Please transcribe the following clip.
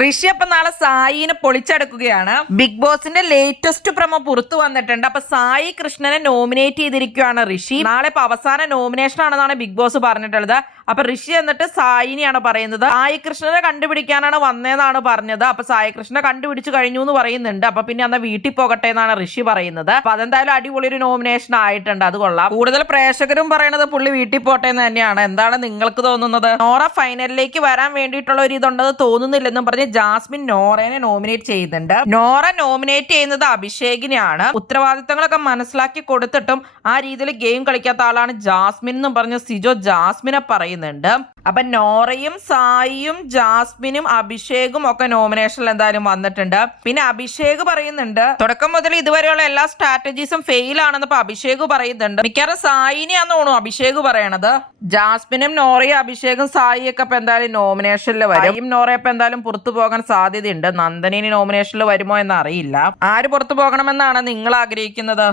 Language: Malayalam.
ഋഷി അപ്പൊ നാളെ സായിനെ പൊളിച്ചെടുക്കുകയാണ്. ബിഗ് ബോസിന്റെ ലേറ്റസ്റ്റ് പ്രൊമോ പുറത്തു വന്നിട്ടുണ്ട്. അപ്പൊ സായി കൃഷ്ണനെ നോമിനേറ്റ് ചെയ്തിരിക്കുകയാണ് ഋഷി. നാളെ ഇപ്പൊ അവസാന നോമിനേഷൻ ആണെന്നാണ് ബിഗ് ബോസ് പറഞ്ഞിട്ടുള്ളത്. അപ്പൊ ഋഷി എന്നിട്ട് സായിനെയാണ് പറയുന്നത്. സായി കൃഷ്ണനെ കണ്ടുപിടിക്കാനാണ് വന്നതെന്നാണ് പറഞ്ഞത്. അപ്പൊ സായി കൃഷ്ണനെ കണ്ടുപിടിച്ചു കഴിഞ്ഞു എന്ന് പറയുന്നുണ്ട്. അപ്പൊ പിന്നെ അന്ന് വീട്ടിൽ പോകട്ടെ എന്നാണ് ഋഷി പറയുന്നത്. അപ്പൊ അതെന്തായാലും അടിപൊളി ഒരു നോമിനേഷൻ ആയിട്ടുണ്ട്. അത് കൊള്ളാം. കൂടുതൽ പ്രേക്ഷകരും പറയുന്നത് പുള്ളി വീട്ടിൽ പോട്ടെ എന്ന് തന്നെയാണ്. എന്താണ് നിങ്ങൾക്ക് തോന്നുന്നത്? നോറ ഫൈനലിലേക്ക് വരാൻ വേണ്ടിയിട്ടുള്ള ഒരു ഇതുണ്ടെന്ന് തോന്നുന്നില്ലെന്നും പറഞ്ഞ് ജാസ്മിൻ നോറയെ നോമിനേറ്റ് ചെയ്യുന്നുണ്ട്. നോറ നോമിനേറ്റ് ചെയ്യുന്നത് അഭിഷേകിനെയാണ്. ഉത്തരവാദിത്തങ്ങളൊക്കെ മനസ്സിലാക്കി കൊടുത്തിട്ടും ആ രീതിയിൽ ഗെയിം കളിക്കാത്ത ആളാണ് ജാസ്മിൻ എന്നും പറഞ്ഞ് സിജോ ജാസ്മിനെ പറയുന്നുണ്ട്. അപ്പൊ നോറയും സായിയും ജാസ്മിനും അഭിഷേകും ഒക്കെ നോമിനേഷനിൽ എന്തായാലും വന്നിട്ടുണ്ട്. പിന്നെ അഭിഷേക് പറയുന്നുണ്ട് തുടക്കം മുതൽ ഇതുവരെയുള്ള എല്ലാ സ്ട്രാറ്റജീസും ഫെയിൽ ആണെന്ന് ഇപ്പൊ അഭിഷേക് പറയുന്നുണ്ട്. മിക്കവാറും സായിനെയാന്ന് തോന്നുന്നു അഭിഷേക് പറയണത്. ജാസ്മിനും നോറയും അഭിഷേകും സായിയും ഒക്കെ ഇപ്പൊ എന്തായാലും നോമിനേഷനിൽ വരും. നോറയപ്പൊ എന്തായാലും പുറത്തു പോകാൻ സാധ്യതയുണ്ട്. നന്ദനി നോമിനേഷനിൽ വരുമോ എന്ന് അറിയില്ല. ആര് പുറത്തു പോകണമെന്നാണ് നിങ്ങൾ ആഗ്രഹിക്കുന്നത്?